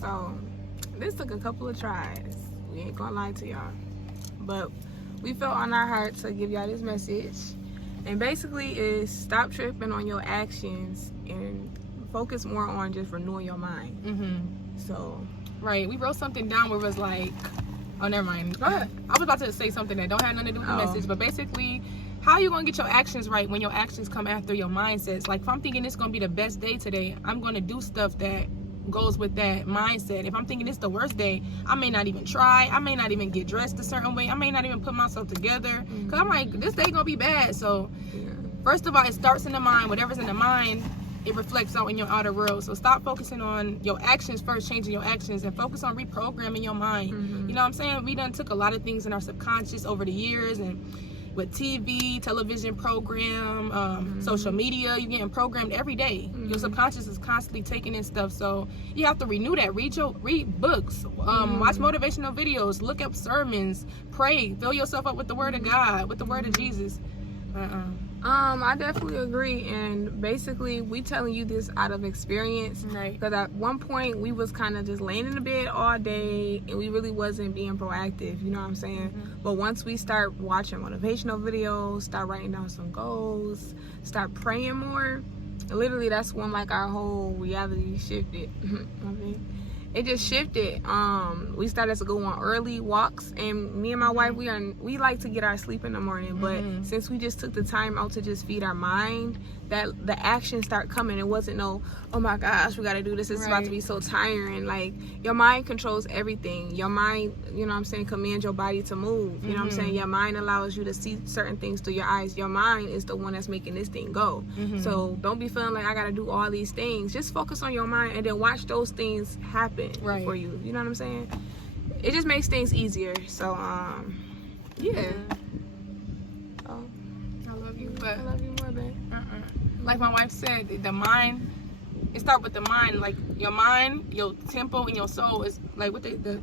So this took a couple of tries. We ain't gonna lie to y'all, but we felt on our heart to give y'all this message. And basically is stop tripping on your actions and focus more on just renewing your mind. So right, we wrote something down where it was like, oh, never mind. Go ahead. I was about to say something that don't have nothing to do with the message, but basically, how you gonna get your actions right when your actions come after your mindsets? Like, if I'm thinking it's gonna be the best day today, I'm gonna do stuff that goes with that mindset. If I'm thinking it's the worst day, I may not even try. I may not even get dressed a certain way. I may not even put myself together because I'm like, this day gonna be bad. So first of all, it starts in the mind. Whatever's in the mind, it reflects out in your outer world. So stop focusing on your actions first, changing your actions, and focus on reprogramming your mind. You know what I'm saying? We done took a lot of things in our subconscious over the years, and with TV, television program, social media, you're getting programmed every day. Your subconscious is constantly taking in stuff, so you have to renew that. Read books, watch motivational videos, look up sermons, pray, fill yourself up with the word of God, with the word of Jesus. I definitely agree, and basically we telling you this out of experience, right? Because at one point we was kind of just laying in the bed all day and we really wasn't being proactive, you know what I'm saying? But once we start watching motivational videos, start writing down some goals, start praying more, literally that's when like our whole reality shifted. It just shifted. We started to go on early walks, and me and my wife, we like to get our sleep in the morning, but since we just took the time out to just feed our mind, that the action start coming. It wasn't no, oh my gosh, we got to do this. It's about to be so tiring. Like, your mind controls everything. Your mind, you know what I'm saying, commands your body to move. You know what I'm saying? Your mind allows you to see certain things through your eyes. Your mind is the one that's making this thing go. So don't be feeling like I got to do all these things. Just focus on your mind and then watch those things happen for you. You know what I'm saying? It just makes things easier. So, yeah. Oh, I love you, but I love you more, babe. Like my wife said, the mind, it starts with the mind. Like, your mind, your tempo, and your soul is like what the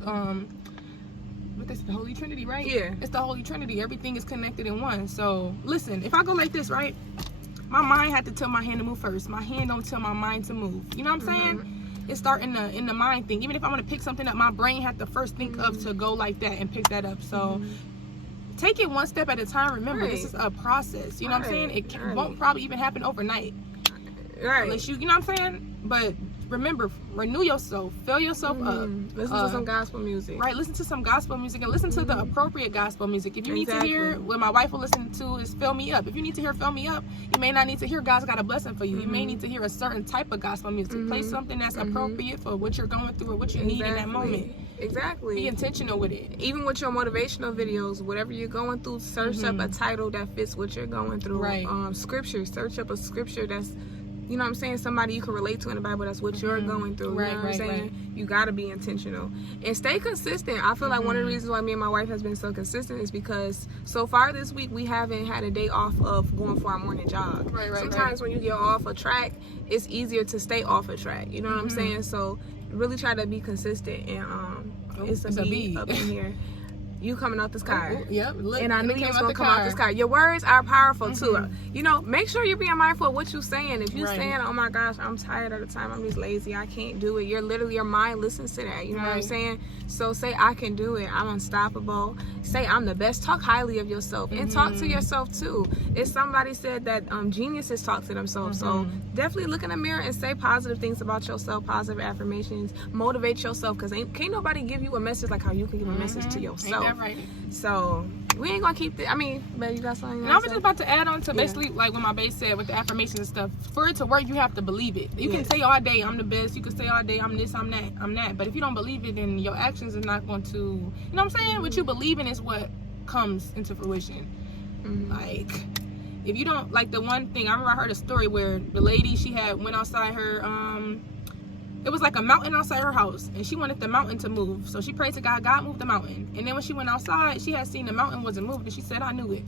Holy Trinity, right? Yeah. It's the Holy Trinity. Everything is connected in one. So listen, if I go like this, right, my mind had to tell my hand to move first. My hand don't tell my mind to move. You know what I'm saying? It start in the mind thing. Even if I want to pick something up, my brain had to first think of to go like that and pick that up. So take it one step at a time. Remember, this is a process. You know what I'm saying? It won't probably even happen overnight. Unless you know what I'm saying? But remember, renew yourself, fill yourself up. Listen to some gospel music. Right, listen to some gospel music, and listen to the appropriate gospel music. If you need to hear what my wife will listen to is Fill Me Up. If you need to hear Fill Me Up, you may not need to hear God's Got a Blessing for you. You may need to hear a certain type of gospel music. Play something that's appropriate for what you're going through or what you need in that moment. Be intentional with it. Even with your motivational videos, whatever you're going through, search up a title that fits what you're going through. Scripture, search up a scripture that's, you know what I'm saying, somebody you can relate to in the Bible, that's what you're going through. You know what I'm saying? You got to be intentional and stay consistent. I feel like one of the reasons why me and my wife has been so consistent is because so far this week we haven't had a day off of going for our morning jog. Sometimes when you get off a track, it's easier to stay off a track. You know what I'm saying? So really try to be consistent. And it's a bee up in here. You coming out this car. Look, and I knew you was going to come out this car. Your words are powerful too. You know, make sure you're being mindful of what you're saying. If you're saying, oh my gosh, I'm tired all the time, I'm just lazy, I can't do it, your mind listens to that. You know what I'm saying? So say, I can do it, I'm unstoppable. Say, I'm the best. Talk highly of yourself and talk to yourself too. If somebody said that geniuses talk to themselves, so definitely look in the mirror and say positive things about yourself, positive affirmations, motivate yourself, because can't nobody give you a message like how you can give a message to yourself. Right. So we ain't gonna keep but you got something? And I was just about to add on to basically like what my base said with the affirmations and stuff. For it to work, you have to believe it. You can say all day, I'm the best. You can say all day, I'm this, I'm that. But if you don't believe it, then your actions are not going to. You know what I'm saying? What you believe in is what comes into fruition. Like, if you don't, like the one thing I remember, I heard a story where the lady, she went outside her it was like a mountain outside her house, and she wanted the mountain to move. So she prayed to God, God moved the mountain. And then when she went outside, she had seen the mountain wasn't moved, and she said, I knew it.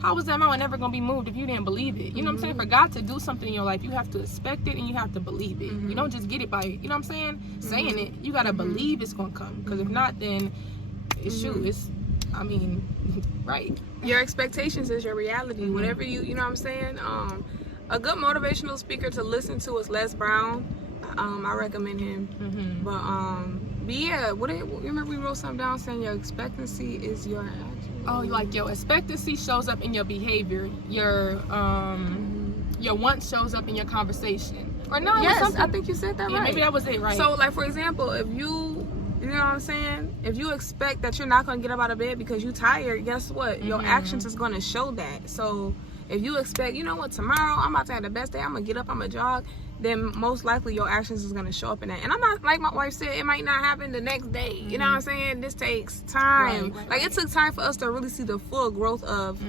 How was that mountain ever going to be moved if you didn't believe it? You know what I'm saying? For God to do something in your life, you have to expect it and you have to believe it. You don't just get it by, you know what I'm saying, saying it. You got to believe it's going to come. Because if not, then right. Your expectations is your reality. Whatever you know what I'm saying? A good motivational speaker to listen to is Les Brown. I recommend him. But yeah, remember we wrote something down saying your expectancy is your action. Oh, like your expectancy shows up in your behavior. Your want shows up in your conversation. Or no? Yes, I think you said that right. Maybe that was it, right? So, like for example, if you know what I'm saying? If you expect that you're not gonna get up out of bed because you're tired, guess what? Your actions is gonna show that. So if you expect, you know what, tomorrow I'm about to have the best day, I'm gonna get up, I'm gonna jog, then most likely your actions is gonna show up in that. And I'm not, like my wife said, it might not happen the next day. You know what I'm saying? This takes time. It took time for us to really see the full growth of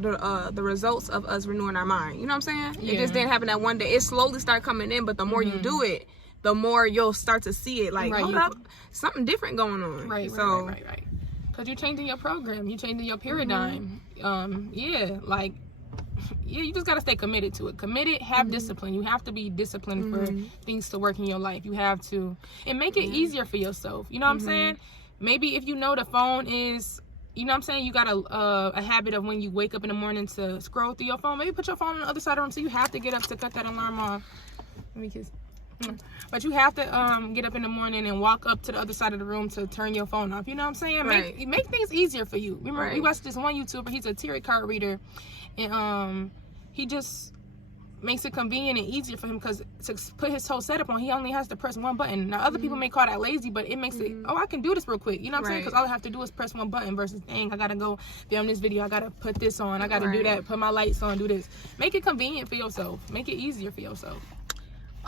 the results of us renewing our mind. You know what I'm saying? It just didn't happen that one day. It slowly started coming in, but the more you do it, the more you'll start to see it. Like, hold up, something different going on. Right. Because you're changing your program, you're changing your paradigm. You just gotta stay committed to it. Committed, have discipline. You have to be disciplined for things to work in your life. You have to, and make it easier for yourself. You know what I'm saying? Maybe if you know the phone is, you know what I'm saying, you got a habit of when you wake up in the morning to scroll through your phone. Maybe put your phone on the other side of the room so you have to get up to cut that alarm off. Let me kiss. But you have to get up in the morning and walk up to the other side of the room to turn your phone off. You know what I'm saying? Make things easier for you. Remember, we watched this one YouTuber. He's a tarot card reader, and he just makes it convenient and easier for him because to put his whole setup on, he only has to press one button. Now, other people may call that lazy, but it makes it, oh, I can do this real quick. You know what I'm saying? Because all I have to do is press one button versus, dang, I got to go film this video. I got to put this on. I got to do that, put my lights on, do this. Make it convenient for yourself. Make it easier for yourself.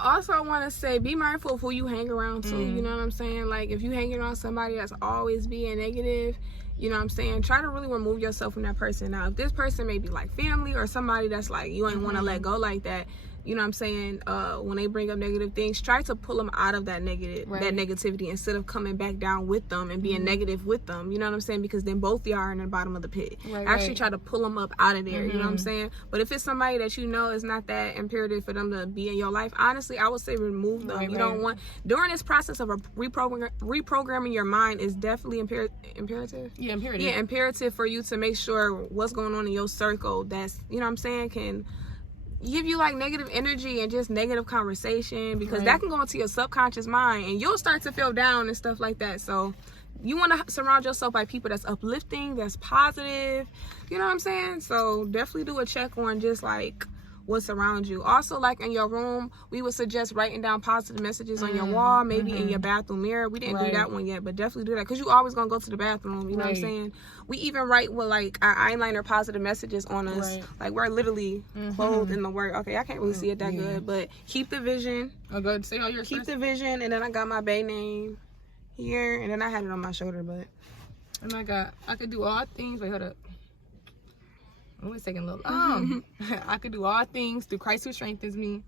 Also, I want to say, be mindful of who you hang around too. You know what I'm saying? Like, if you hang around somebody that's always being negative, you know what I'm saying, try to really remove yourself from that person. Now, if this person may be like family or somebody that's like, you ain't want to let go like that, you know what I'm saying, when they bring up negative things, try to pull them out of that negativity instead of coming back down with them and being negative with them. You know what I'm saying? Because then both y'all are in the bottom of the pit. Actually try to pull them up out of there. You know what I'm saying? But if it's somebody that you know is not that imperative for them to be in your life, honestly, I would say remove them. You don't want, during this process of reprogramming your mind is definitely imperative. Yeah, imperative. Yeah, imperative for you to make sure what's going on in your circle that's, you know what I'm saying, can give you like negative energy and just negative conversation, because that can go into your subconscious mind and you'll start to feel down and stuff like that. So you want to surround yourself by people that's uplifting, that's positive, you know what I'm saying? So definitely do a check on just like what's around you. Also, like in your room, we would suggest writing down positive messages on your wall, maybe in your bathroom mirror. We didn't do that one yet, but definitely do that, because you always gonna go to the bathroom, you know what I'm saying? We even write with like our eyeliner positive messages on us. Like, we're literally clothed in the word. Okay, I can't really see it that good, but keep the vision. Oh, good. Say all your keep the vision. And then I got my bae name here, and then I had it on my shoulder, but and I could do all things. Wait, hold up. Oh, it's taking a little long. I could do all things through Christ who strengthens me.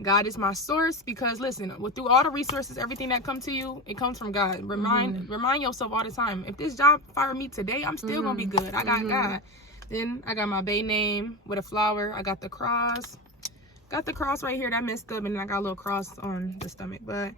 God is my source, because listen, through all the resources, everything that come to you, it comes from God. Remind yourself all the time. If this job fired me today, I'm still gonna be good. I got God. Then I got my bae name with a flower. I got the cross. Got the cross right here that messed up, and then I got a little cross on the stomach. But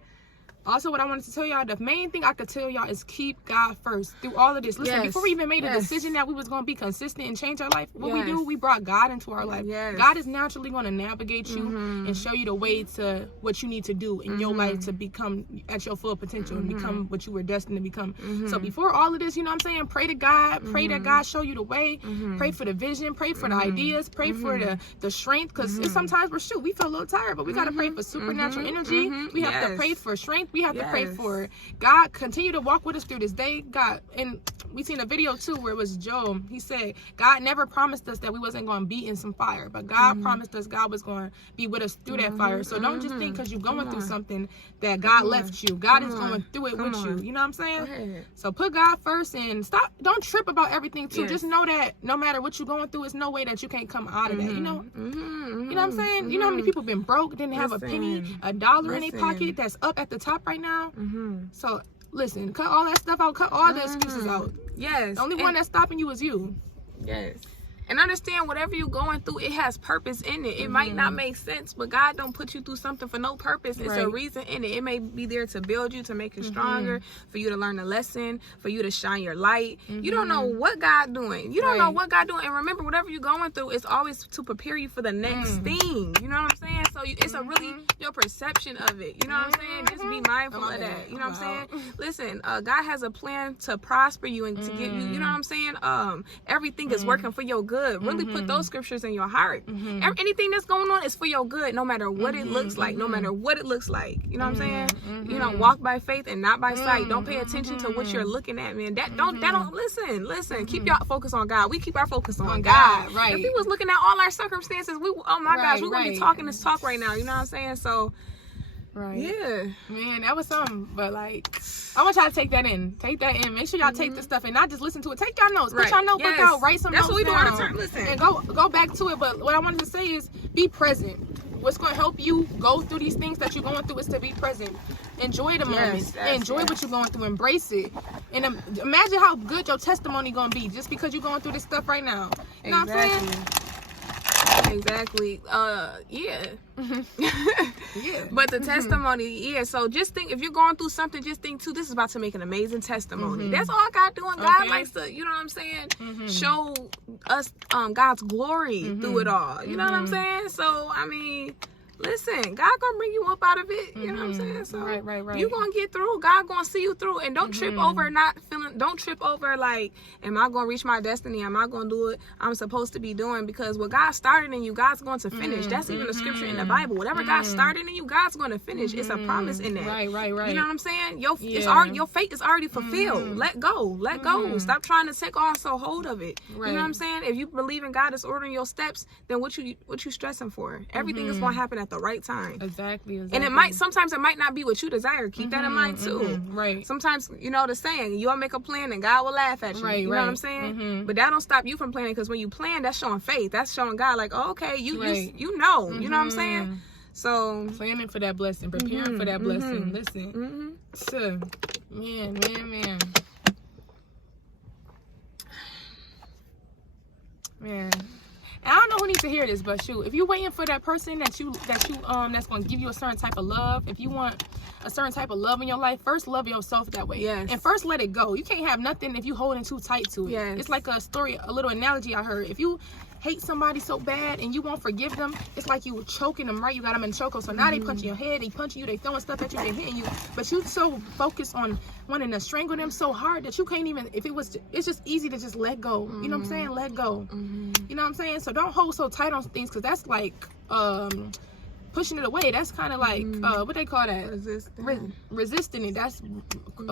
also, what I wanted to tell y'all, the main thing I could tell y'all is keep God first through all of this. Listen, before we even made a decision that we was going to be consistent and change our life, what we do, we brought God into our life. God is naturally going to navigate you and show you the way to what you need to do in your life to become at your full potential and become what you were destined to become. So before all of this, you know what I'm saying, pray to God, pray that God show you the way, pray for the vision, pray for the ideas, pray for the strength, because sometimes we feel a little tired, but we got to pray for supernatural energy. We have to pray for strength. We have to pray for God continue to walk with us through this day. God, and we seen a video too where it was Job. He said God never promised us that we wasn't going to be in some fire, but God promised us God was going to be with us through that fire. So don't just think because you're going through something that God left you. God is going through it with you. You know what I'm saying? So put God first and don't trip about everything too. Just know that no matter what you're going through, it's no way that you can't come out of that. You know? You know what I'm saying? You know how many people been broke, didn't have a penny, a dollar in their pocket, that's up at the top right now? So listen, cut all that stuff out, cut all the excuses out. The only one that's stopping you is you. And understand whatever you're going through, it has purpose in it. It might not make sense, but God don't put you through something for no purpose. It's a reason in it. It may be there to build you, to make you stronger, for you to learn a lesson, for you to shine your light. You don't know what God doing. You don't know what God doing. And remember, whatever you're going through, it's always to prepare you for the next thing. You know what I'm saying? So it's a really your perception of it. You know what I'm saying? Just be mindful of that. You know what I'm saying? Listen, God has a plan to prosper you and to give you. You know what I'm saying? Everything is working for your good. Really put those scriptures in your heart. Anything that's going on is for your good, no matter what it looks like, no matter what it looks like. You know what I'm saying? You know, walk by faith and not by sight. Don't pay attention to what you're looking at, man. That don't listen. Keep your focus on God. We keep our focus on God. Right. If we was looking at all our circumstances, oh my gosh, we're gonna be talking this talk right now. You know what I'm saying? So yeah, man, that was something. But like, I want y'all to take that in. Make sure y'all take this stuff and not just listen to it. Take y'all notes. Put y'all notebook out. Write some notes down. That's what we do all the time. Listen, and go back to it. But what I wanted to say is be present. What's going to help you go through these things that you're going through is to be present. Enjoy the moments. Enjoy what you're going through. Embrace it. And imagine how good your testimony going to be just because you're going through this stuff right now. You know what I'm saying? Exactly. Yeah. But the testimony, so just think, if you're going through something, just think too, this is about to make an amazing testimony. That's all God doing. God likes to, you know what I'm saying, show us God's glory through it all. You know what I'm saying? So I mean, listen, God gonna bring you up out of it. You know what I'm saying? So right. You gonna get through. God gonna see you through. And don't trip over don't trip over like, am I gonna reach my destiny? Am I gonna do it I'm supposed to be doing? Because what God started in you, God's going to finish. That's even a scripture in the Bible. Whatever God started in you, God's gonna finish. It's a promise in that. Right. You know what I'm saying? Your fate is already fulfilled. Let go. Stop trying to take also hold of it. You know what I'm saying? If you believe in God is ordering your steps, then what you stressing for? Everything is gonna happen at the right time. Exactly. And sometimes it might not be what you desire. Keep that in mind too. Right. Sometimes, you know the saying, you'll make a plan and God will laugh at you. You know what I'm saying? But that don't stop you from planning, because when you plan, that's showing faith. That's showing God like, oh, okay, you know. You know what I'm saying? So planning for that blessing, preparing for that blessing. Listen. So, man. And I don't know who needs to hear this, but shoot, if you're waiting for that person that's gonna give you a certain type of love, if you want a certain type of love in your life, first love yourself that way. And first let it go. You can't have nothing if you holding too tight to it. It's like a story, a little analogy I heard. If you hate somebody so bad and you won't forgive them, it's like you were choking them, right? You got them in chokehold. So now they punching your head, they punching you, they throwing stuff at you, they hitting you. But you so focused on wanting to strangle them so hard that you can't even, it's just easy to just let go. You know what I'm saying? Let go. You know what I'm saying? So don't hold so tight on things, because that's like pushing it away. That's kind of like what they call that? Resisting it. That's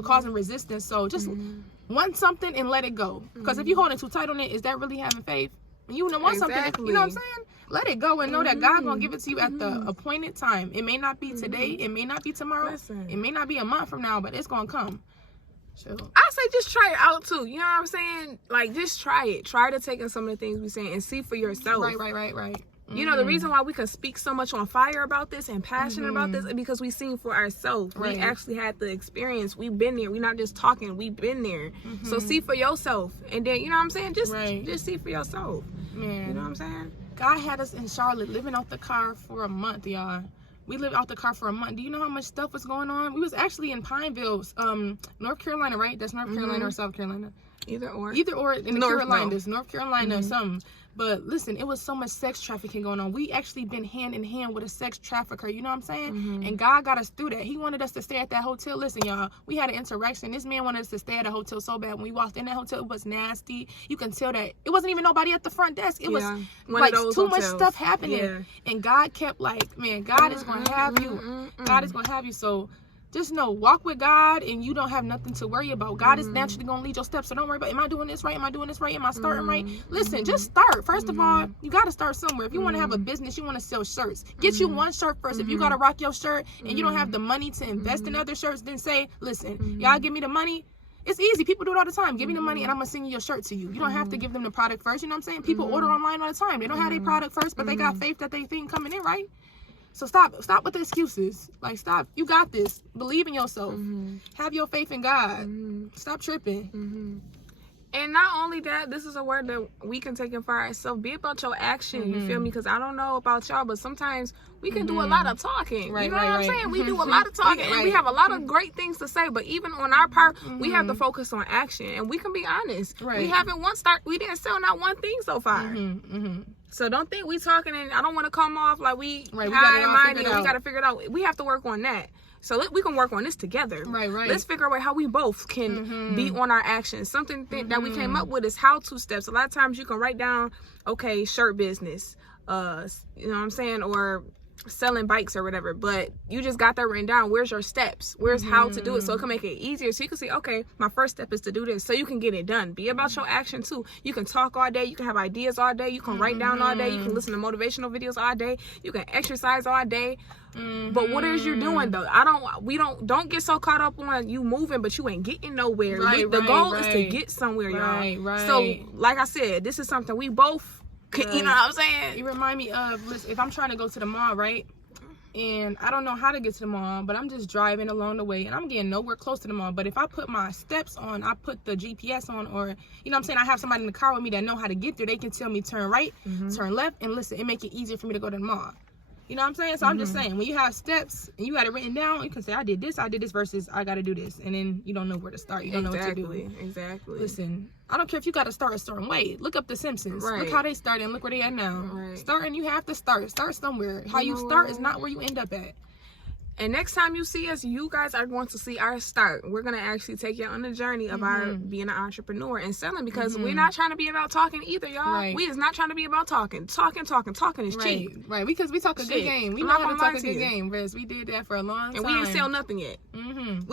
causing resistance. So just want something and let it go. Because if you're holding too tight on it, is that really having faith? You know, want something, you know what I'm saying? Let it go and know that God gonna give it to you at the appointed time. It may not be today, it may not be tomorrow, it may not be a month from now, but it's gonna come. Sure. I say just try it out too. You know what I'm saying? Like, just try it. Try to take in some of the things we're saying and see for yourself. Right. You know, the reason why we can speak so much on fire about this and passionate about this is because we've seen for ourselves. We actually had the experience. We've been there. We're not just talking. We've been there. So see for yourself. And then, you know what I'm saying? Just see for yourself. Man. You know what I'm saying? God had us in Charlotte living off the car for a month, y'all. We lived out the car for a month. Do you know how much stuff was going on? We was actually in Pineville, North Carolina, right? That's North Carolina or South Carolina? Either or in the Carolinas, North Carolina or something. But listen, it was so much sex trafficking going on. We actually been hand in hand with a sex trafficker, you know what I'm saying? And God got us through that. He wanted us to stay at that hotel. Listen, y'all, we had an interaction. This man wanted us to stay at a hotel so bad. When we walked in that hotel, it was nasty. You can tell that it wasn't even nobody at the front desk. It was like too much stuff happening. And God kept like, man, God is going to have you. God is going to have you. So just know, walk with God and you don't have nothing to worry about. God is naturally going to lead your steps. So don't worry about, am I doing this right? Am I doing this right? Am I starting right? Listen, just start. First of all, you got to start somewhere. If you want to have a business, you want to sell shirts, get you one shirt first. If you got to rock your shirt and you don't have the money to invest in other shirts, then say, listen, y'all give me the money. It's easy. People do it all the time. Give me the money and I'm going to send you your shirt to you. You don't have to give them the product first. You know what I'm saying? People order online all the time. They don't have their product first, but they got faith that they think coming in, right? So stop with the excuses. Like, stop. You got this. Believe in yourself. Have your faith in God. Stop tripping. And not only that, this is a word that we can take in for ourselves. Be about your action. You feel me? Because I don't know about y'all, but sometimes we can do a lot of talking. Right, you know what I'm saying? We do a lot of talking, Right. and we have a lot of great things to say. But even on our part, we have to focus on action, and we can be honest. Right. We didn't sell not one thing so far. So don't think we talking, and I don't want to come off like we high and mighty. We got to figure it out. We have to work on that. So we can work on this together. Right. Let's figure out how we both can be on our actions. Something that we came up with is how-to steps. A lot of times you can write down, okay, shirt business, you know what I'm saying, or selling bikes or whatever, but you just got that written down. Where's your steps? Where's how to do it? So it can make it easier. So you can see, okay, my first step is to do this, so you can get it done. Be about your action too. You can talk all day, you can have ideas all day, you can write down all day, you can listen to motivational videos all day, you can exercise all day. But what is you doing though? Don't get so caught up on you moving, but you ain't getting nowhere. The goal is to get somewhere, y'all. So like I said, this is something we both you know what I'm saying? You remind me of, listen, if I'm trying to go to the mall, right? And I don't know how to get to the mall, but I'm just driving along the way and I'm getting nowhere close to the mall. But if I put my steps on, I put the GPS on, or, you know what I'm saying, I have somebody in the car with me that know how to get there. They can tell me turn right, turn left, and listen, it make it easier for me to go to the mall. You know what I'm saying? So I'm just saying, when you have steps and you got it written down, you can say, I did this versus I got to do this. And then you don't know where to start. You don't know what to do. Exactly. Listen, I don't care if you got to start a certain way. Look up The Simpsons. Look how they started and look where they at now. Starting, you have to start. Start somewhere. How you start is not where you end up at. And next time you see us, you guys are going to see our start. We're going to actually take you on the journey of our being an entrepreneur and selling, because we're not trying to be about talking either, y'all. We is not trying to be about talking. Talking is cheap. Right, because we talk a good game. We know how to talk a good game, Riz. We did that for a long time. And we ain't sell nothing yet. We being real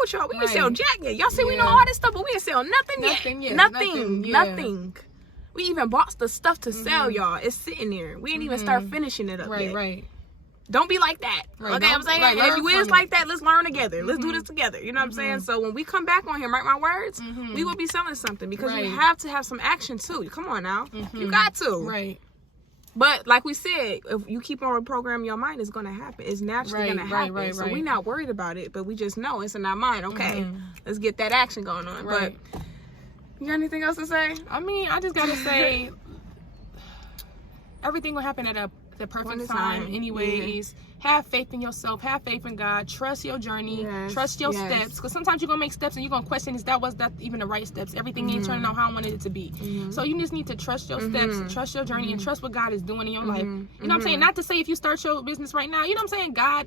with y'all. We ain't sell jack yet. Y'all see we know all this stuff, but we ain't sell nothing yet. Nothing. We even bought the stuff to sell, y'all. It's sitting there. We ain't even start finishing it up yet. Right. Don't be like that. Okay, I'm saying? If you is like that, let's learn together. Let's do this together. You know what I'm saying? So when we come back on here, mark my words, we will be selling something, because you have to have some action too. Come on now. You got to. Right. But like we said, if you keep on reprogramming your mind, it's going to happen. It's naturally going to happen. So we're not worried about it, but we just know it's in our mind. Okay, let's get that action going on. But you got anything else to say? I mean, I just got to say, everything will happen at the perfect time anyways. Have faith in yourself, have faith in God, trust your journey, trust your steps, because sometimes you're gonna make steps and you're gonna question, was that even the right steps? Everything ain't turning out how I wanted it to be. So you just need to trust your steps, trust your journey, and trust what God is doing in your life. You know what I'm saying? Not to say if you start your business right now, you know what I'm saying, God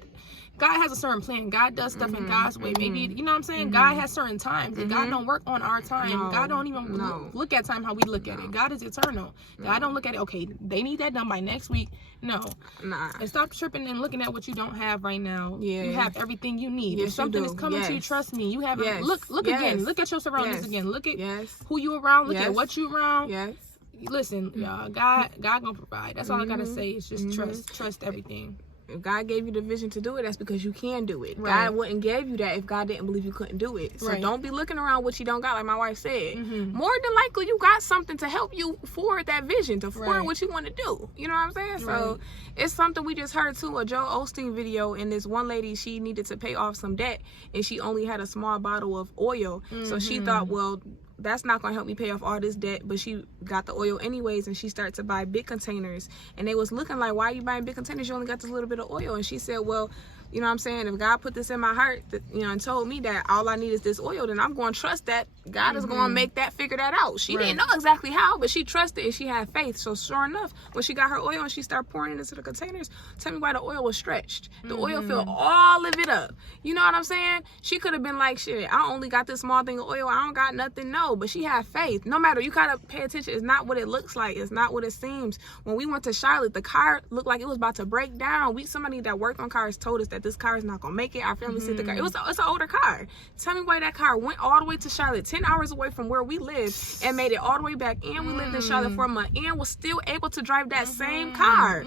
has a certain plan. God does stuff in God's way. Maybe, you know what I'm saying? God has certain times. And God don't work on our time. God don't even look at time how we look at it. God is eternal. God don't look at it, okay, they need that done by next week. No. And stop tripping and looking at what you don't have right now. You have everything you need. If something is coming to you, trust me. You have it. Look again. Look at your surroundings again. Look at who you around. Look at what you around. Listen, y'all, God gonna provide. That's all I gotta say. Is just trust everything. If God gave you the vision to do it, that's because you can do it. God wouldn't give you that if God didn't believe you couldn't do it. So don't be looking around what you don't got, like my wife said. More than likely, you got something to help you forward that vision, to forward what you want to do. You know what I'm saying? So it's something we just heard too, a Joel Osteen video, and this one lady, she needed to pay off some debt, and she only had a small bottle of oil. So she thought, well, that's not gonna help me pay off all this debt, but she got the oil anyways, and she started to buy big containers, and they was looking like, why are you buying big containers? You only got this little bit of oil. And she said, well, you know what I'm saying, if God put this in my heart, that, you know, and told me that all I need is this oil, then I'm going to trust that God is going to make that, figure that out. She didn't know exactly how, but she trusted and she had faith. So sure enough, when she got her oil and she started pouring it into the containers, tell me why the oil was stretched. The oil filled all of it up. You know what I'm saying? She could have been like, shit, I only got this small thing of oil, I don't got nothing. No, but she had faith. No matter, you gotta pay attention. It's not what it looks like. It's not what it seems. When we went to Charlotte, the car looked like it was about to break down. Somebody that worked on cars told us that this car is not gonna make it. Our family said the car, it's an older car. Tell me why that car went all the way to Charlotte, 10 hours away from where we live, and made it all the way back, and we lived in Charlotte for a month, and was still able to drive that same car.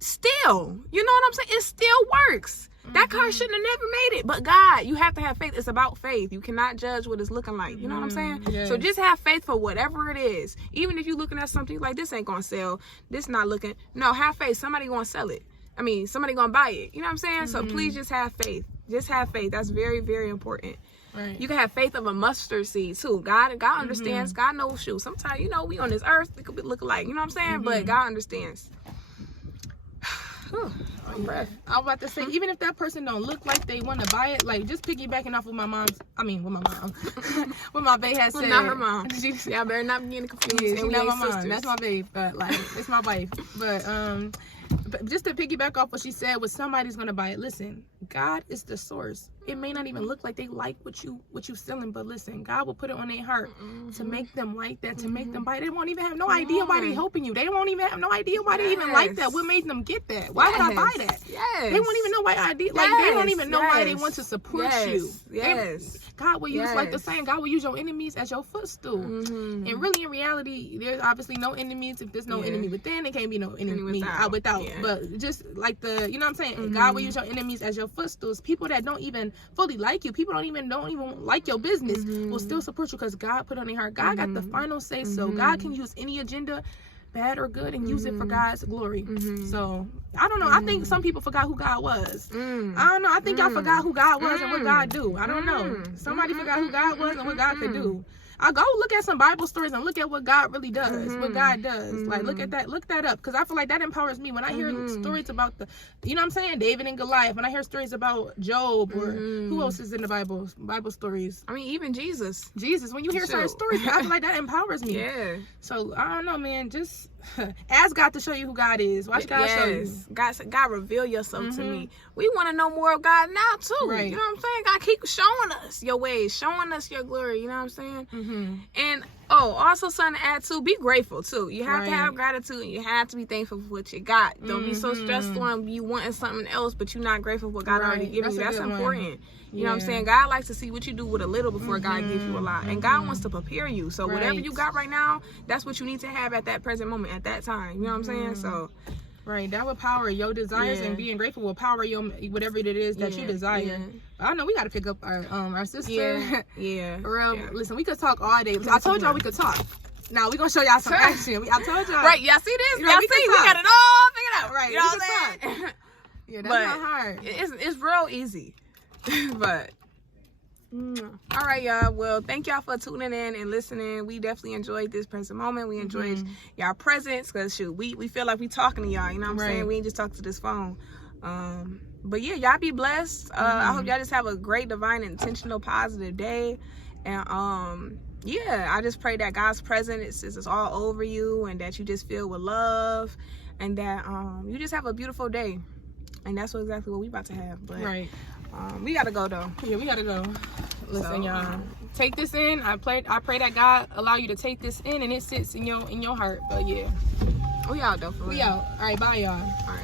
Still, you know what I'm saying? It still works. That car shouldn't have never made it. But God, you have to have faith. It's about faith. You cannot judge what it's looking like. You know what I'm saying? Yes. So just have faith for whatever it is. Even if you're looking at something like, this ain't gonna sell, this not looking. No, have faith. Somebody gonna sell it. somebody gonna buy it. You know what I'm saying? So Mm-hmm. please just have faith. Just have faith. That's very, very important. Right. You can have faith of a mustard seed too. God understands. God knows. Shoot, sometimes we on this earth, we could be looking like, you know what I'm saying? But God understands. Breath. I was about to say, even if that person don't look like they want to buy it, like just piggybacking off of with my babe had said. Not her mom. Y'all better not be getting confused. Yeah, she's not my mom. Sisters. That's my babe, but like it's my wife. But just to piggyback off what she said, was somebody's gonna buy it. Listen, God is the source. It may not even look like they like what you selling, but listen, God will put it on their heart to make them like that, to make them buy it. They won't even have no idea why they helping you. They won't even have no idea why they even like that. What made them get that? Why would I buy that? Yes. They won't even know why they don't even know why they want to support you. Yes. God will use, like the saying, God will use your enemies as your footstool. Mm-hmm. And really, in reality, there's obviously no enemies. If there's no enemy within, there can't be no enemy without. Yeah. But just like you know what I'm saying? God will use your enemies as your footstools. People that don't even fully like you, people don't even like your business, will still support you because God put on their heart. God got the final say. So God can use any agenda, bad or good, and use it for God's glory. So I don't know. I think some people forgot who God was. I don't know. I think I forgot who God was and what God do. I don't know. Somebody forgot who God was and what God could do. I go look at some Bible stories and look at what God really does, what God does. Like look that up, because I feel like that empowers me when I hear stories about you know what I'm saying, David and Goliath. When I hear stories about Job or who else is in the Bible stories. I mean, even Jesus. When you hear certain stories, I feel like that empowers me. Yeah. So I don't know, man. Just ask God to show you who God is. Watch God show you. God, reveal yourself to me. We want to know more of God now too. Right. You know what I'm saying? God, keep showing us your ways, showing us your glory. You know what I'm saying? And also something to add too, be grateful too. You have to have gratitude, and you have to be thankful for what you got. Don't be so stressed on you wanting something else, but you're not grateful for what God already given you. That's important. You know what I'm saying? God likes to see what you do with a little before God gives you a lot. And God wants to prepare you. So whatever you got right now, that's what you need to have at that present moment, at that time. You know what I'm saying? So that will power your desires, and being grateful will power your whatever it is that you desire. I know we got to pick up our sister. Listen, we could talk all day. I told y'all we could talk. Now we gonna show y'all some action. I told y'all. Right, y'all see this? You know, y'all see? We got it all figured out. Right, you know what I'm saying? Yeah, that's not hard. It's real easy. But all right, y'all. Well, thank y'all for tuning in and listening. We definitely enjoyed this present moment. We enjoyed y'all presence, because shoot, we feel like we talking to y'all. You know what I'm saying? We ain't just talk to this phone. But yeah, y'all be blessed. I hope y'all just have a great, divine, intentional, positive day. And I just pray that God's presence is all over you, and that you just feel with love, and that you just have a beautiful day. And that's exactly what we about to have. But we gotta go though. Yeah, we gotta go. Listen, y'all, take this in. I pray that God allow you to take this in, and it sits in your heart. But yeah, we out though. For real. We out. All right, bye, y'all. All right.